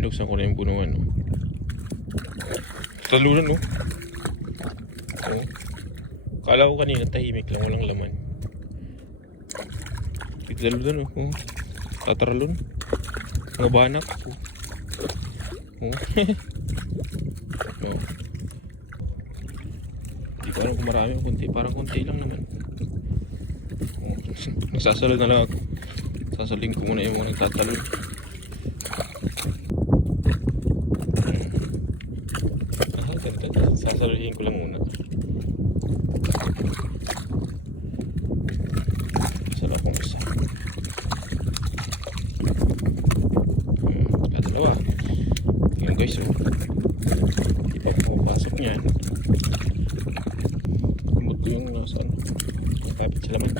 Binuksan ko na yung punuan, no? Talunan, no? Oh. Kala ko kanina tahimik lang, walang laman. Talunan, no? Oh. Tataralon. Mga banak. Oh. Oh. Oh. Hindi ko alam kung marami o kunti. Parang kunti lang naman. Oh. Nasasalod na lang ako. Sasaling ko muna yung mga nagtatalon. Sasaluhin ko lang muna. Sala akong isa. Dalawa. Yung guys, oh. Hindi pa pumapasok niyan. Imot ko yung nasa ano. Nakapit sa laman.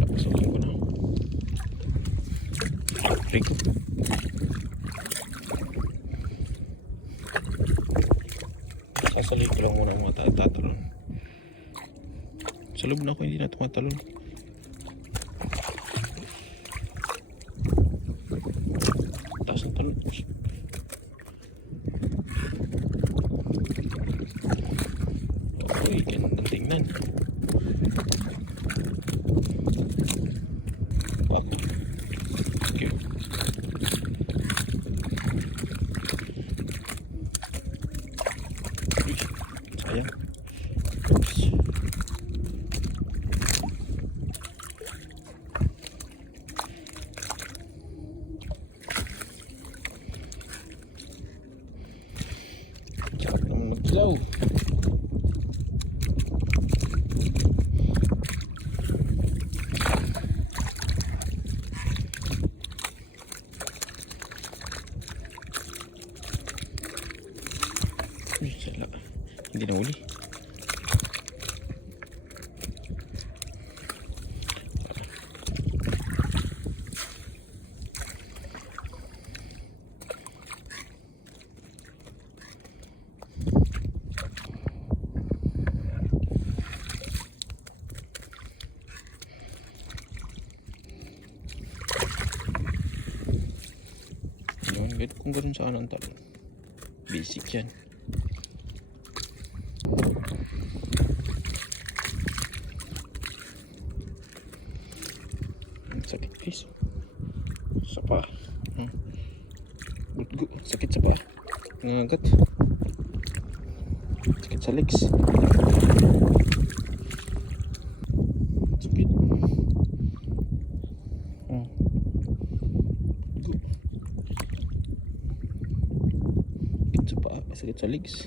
Napasukin ko na. Rico. Sasaluhin ko lang muna yung mga tatalon. Sa loob na ako, hindi na tumatalon. Taas ng talon. Uy, gandang tingnan. Okay. Sayang. Sarap naman magsaw. Uy, sala. Hindi na uli. Yun, kung ganoon saan ang talon. Basic yan. Sakit guys. Sa pa. Butgo. Sakit sa pa. Nangagat. Sakit sa legs. Sakit. Butgo. Sakit sa pa. Sakit sa legs.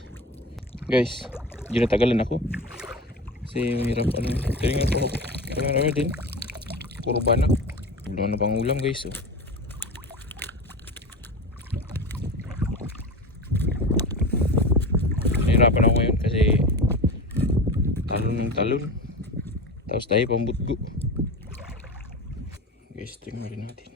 Guys, hindi natagalan ako. Kasi mahirap ano. Tingnan ko. Tingnan din. Puro banak. Wala na pang ulam guys, oh. Nahirapan ako ngayon kasi talon ng talon. Tapos tayo pang butgo. Guys, tingnan natin.